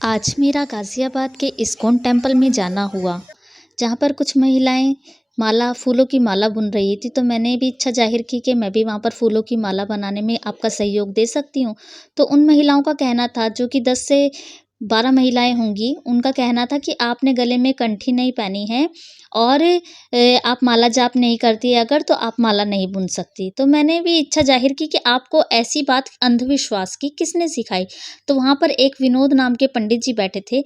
आज मेरा गाज़ियाबाद के इस्कॉन टेम्पल में जाना हुआ, जहाँ पर कुछ महिलाएँ फूलों की माला बुन रही थी, तो मैंने भी इच्छा ज़ाहिर की कि मैं भी वहाँ पर फूलों की माला बनाने में आपका सहयोग दे सकती हूँ। तो उन महिलाओं का कहना था, जो कि 10 से 12 महिलाएँ होंगी, उनका कहना था कि आपने गले में कंठी नहीं पहनी है और आप माला जाप नहीं करती अगर, तो आप माला नहीं बुन सकती। तो मैंने भी इच्छा ज़ाहिर की कि आपको ऐसी बात अंधविश्वास की किसने सिखाई? तो वहाँ पर एक विनोद नाम के पंडित जी बैठे थे,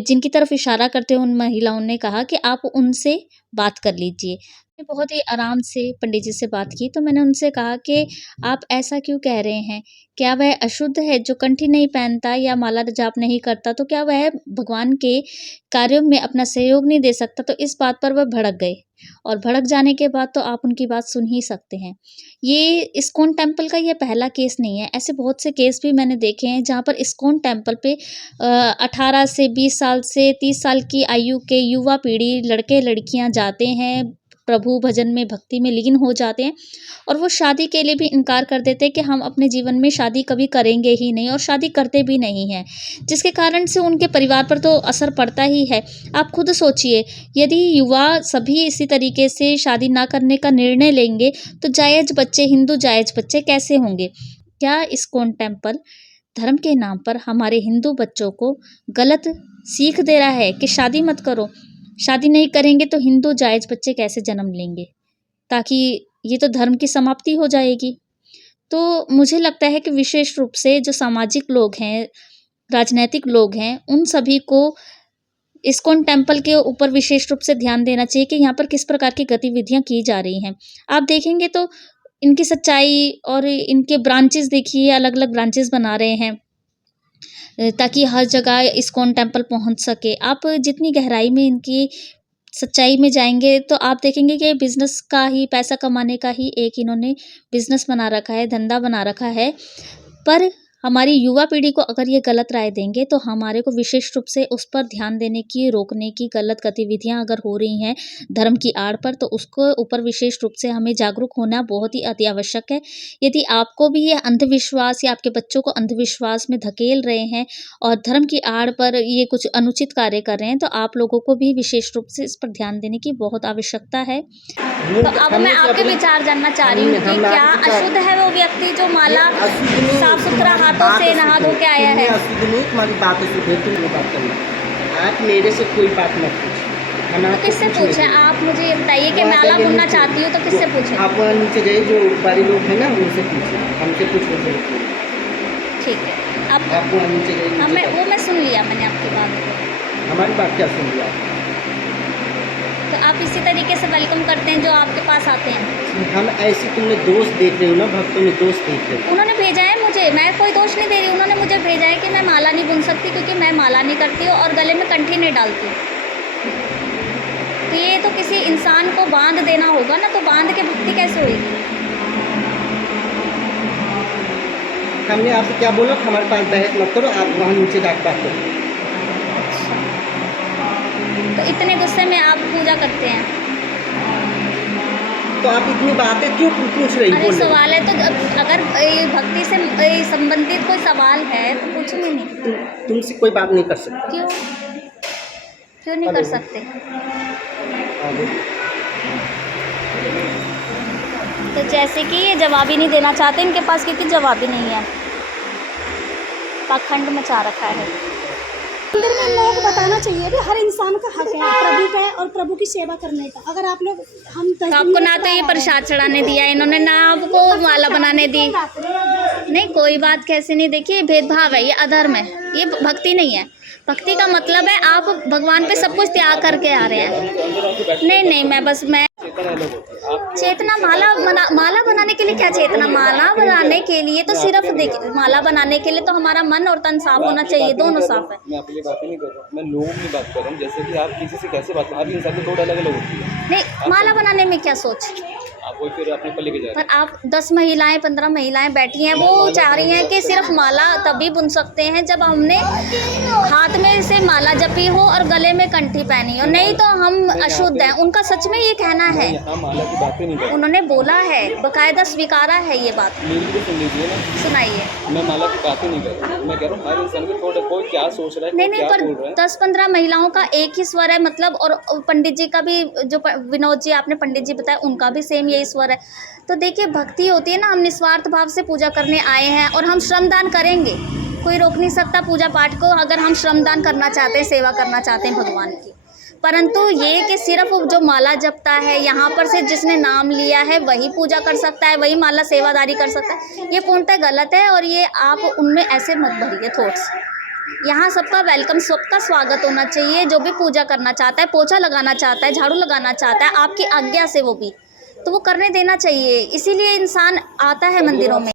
जिनकी तरफ इशारा करते हुए उन महिलाओं ने कहा कि आप उनसे बात कर लीजिए। मैंने बहुत ही आराम से पंडित जी से बात की, तो मैंने उनसे कहा कि आप ऐसा क्यों कह रहे हैं? क्या वह अशुद्ध है जो कंठी नहीं पहनता या माला जाप नहीं करता, तो क्या वह भगवान के कार्यों में अपना सहयोग नहीं दे सकता? तो इस बात पर वह भड़क गए और भड़क जाने के बाद तो आप उनकी बात सुन ही सकते हैं। ये इस्कॉन टेम्पल का ये पहला केस नहीं है, ऐसे बहुत से केस भी मैंने देखे हैं जहाँ पर इस्कॉन टेम्पल पे 18 से 20 साल से 30 साल की आयु के युवा पीढ़ी लड़के-लड़कियाँ जाते हैं, प्रभु भजन में, भक्ति में लीन हो जाते हैं और वो शादी के लिए भी इनकार कर देते हैं कि हम अपने जीवन में शादी कभी करेंगे ही नहीं और शादी करते भी नहीं हैं, जिसके कारण से उनके परिवार पर तो असर पड़ता ही है। आप खुद सोचिए, यदि युवा सभी इसी तरीके से शादी ना करने का निर्णय लेंगे, तो जायज़ बच्चे, हिंदू जायज़ बच्चे कैसे होंगे? क्या इस्कॉन टेम्पल धर्म के नाम पर हमारे हिंदू बच्चों को गलत सीख दे रहा है कि शादी मत करो? शादी नहीं करेंगे तो हिंदू जायज़ बच्चे कैसे जन्म लेंगे? ताकि ये तो धर्म की समाप्ति हो जाएगी। तो मुझे लगता है कि विशेष रूप से जो सामाजिक लोग हैं, राजनैतिक लोग हैं, उन सभी को इस्कॉन टेम्पल के ऊपर विशेष रूप से ध्यान देना चाहिए कि यहाँ पर किस प्रकार की गतिविधियाँ की जा रही हैं। आप देखेंगे तो इनकी सच्चाई और इनके ब्रांचेज़ देखिए, अलग-अलग ब्रांचेज़ बना रहे हैं, ताकि हर जगह इस्कॉन टेम्पल पहुँच सके। आप जितनी गहराई में इनकी सच्चाई में जाएँगे तो आप देखेंगे कि बिज़नेस का ही, पैसा कमाने का ही एक इन्होंने बिज़नेस बना रखा है, धंधा बना रखा है। पर हमारी युवा पीढ़ी को अगर ये गलत राय देंगे, तो हमारे को विशेष रूप से उस पर ध्यान देने की, रोकने की, गलत गतिविधियाँ अगर हो रही हैं धर्म की आड़ पर, तो उसको ऊपर विशेष रूप से हमें जागरूक होना बहुत ही अति आवश्यक है। यदि आपको भी ये अंधविश्वास या आपके बच्चों को अंधविश्वास में धकेल रहे हैं और धर्म की आड़ पर ये कुछ अनुचित कार्य कर रहे हैं, तो आप लोगों को भी विशेष रूप से इस पर ध्यान देने की बहुत आवश्यकता है। तो अब मैं आपके विचार जानना चाह रही हूँ कि क्या अशुद्ध है वो व्यक्ति जो माला साफ-सुथरा हाथों से नहा धो के आया है? अशुद्ध नहीं, तुम्हारी बात अशुद्ध है, तुम बात करना। आप मेरे से कोई बात मत पूछो। तो किससे पूछें? आप मुझे ये बताइए कि माला बुनना चाहती हूँ, तो किससे पूछें? आप वहाँ नीचे जाइए, जो बारी लोग हैं ना, उनसे पूछिए, हमसे कुछ नहीं पूछिए। ठीक है। आप वहाँ नीचे जाइए। हाँ, मैं सुन लिया मैंने आपकी बात। हमारी बात क्या सुन लिया? तो आप इसी तरीके से वेलकम करते हैं जो आपके पास आते हैं? हम ऐसी, तुमने दोष देख रहे हो ना, भक्तों में दोष देख रहे हो। उन्होंने भेजा है मुझे, मैं कोई दोष नहीं दे रही, उन्होंने मुझे भेजा है कि मैं माला नहीं बुन सकती क्योंकि मैं माला नहीं करती हूँ और गले में कंठी नहीं डालती। तो ये तो किसी इंसान को बांध देना होगा ना, तो बांध के भक्ति कैसे होगी? हमने आपसे क्या बोला? हमारे पास बहस मत करो, आप वहाँ नीचे जाकर बात करो। तो इतने गुस्से में आप पूजा करते हैं? तो आप इतनी बातें क्यों पूछ रही? अरे सवाल है तो अगर भक्ति से संबंधित कोई सवाल है तो पूछूंगी नहीं। तुमसे कोई बात नहीं कर सकता। क्यों? क्यों नहीं कर सकते? तो जैसे कि ये जवाब ही नहीं देना चाहते, इनके पास क्योंकि जवाब ही नहीं है, पाखंड मचा रखा है। मंदिर में इन लोगों को बताना चाहिए कि हर इंसान का हक है प्रभु का और प्रभु की सेवा करने का। अगर आप लोग तो आपको ना तो ये प्रसाद चढ़ाने दिया इन्होंने, ना आपको माला बनाने दी। नहीं, कोई बात कैसे नहीं, देखिए भेदभाव है, ये अधर्म है, ये भक्ति नहीं है। भक्ति का मतलब है आप भगवान पे सब कुछ त्याग करके आ रहे हैं। नहीं, मैं चेतना माला बनाने के लिए क्या चेतना? माला बनाने के लिए तो सिर्फ देखिए, माला बनाने के लिए तो हमारा मन और तन साफ होना चाहिए, दोनों साफ है। मैं आपके लिए बातें नहीं कर रहा हूँ, मैं लोगों की बात कर रहा हूँ। जैसे कि आप किसी से कैसे बात, हर इंसान की थोड़ा अलग अलग होती है। नहीं, माला बनाने में क्या सोच? आप वो फिर अपने पर लेके जा रहे हैं। पर आप 10 महिलाएं 15 महिलाएं बैठी हैं, वो चाह रही हैं कि सिर्फ माला तभी बुन सकते हैं जब हमने हाथ में में से माला जपी हो और गले में कंठी पहनी हो, नहीं तो हम अशुद्ध हैं। उनका सच में ये कहना है, यहाँ माला की बातें नहीं कर रहा। उन्होंने बोला है, बकायदा स्वीकारा है ये बात। मेरी भी सुन लीजिए ना, सुनाइए। मैं माला की बातें नहीं कर रहा, मैं कह रहा हूँ हर इंसान को थोड़ा कोई क्या सोच रहा है, नहीं कोई नहीं, क्या पर बोल रहा है। 10-15 महिलाओं का एक ही स्वर है मतलब, और पंडित जी का भी, जो विनोद जी आपने पंडित जी बताया, उनका भी सेम यही स्वर है। तो देखिए, भक्ति होती है ना, हम निस्वार्थ भाव से पूजा करने आए हैं और हम श्रमदान करेंगे, कोई रोक नहीं सकता पूजा पाठ को, अगर हम श्रमदान करना चाहते हैं, सेवा करना चाहते हैं भगवान की। परंतु ये कि सिर्फ जो माला जपता है, यहाँ पर से जिसने नाम लिया है वही पूजा कर सकता है, वही माला सेवादारी कर सकता है, ये पूर्णतः गलत है। और ये आप उनमें ऐसे मत भरिए थॉट्स। यहाँ सबका वेलकम, सबका स्वागत होना चाहिए। जो भी पूजा करना चाहता है, पोछा लगाना चाहता है, झाड़ू लगाना चाहता है, आपकी आज्ञा से वो भी, तो वो करने देना चाहिए। इसीलिए इंसान आता है मंदिरों में।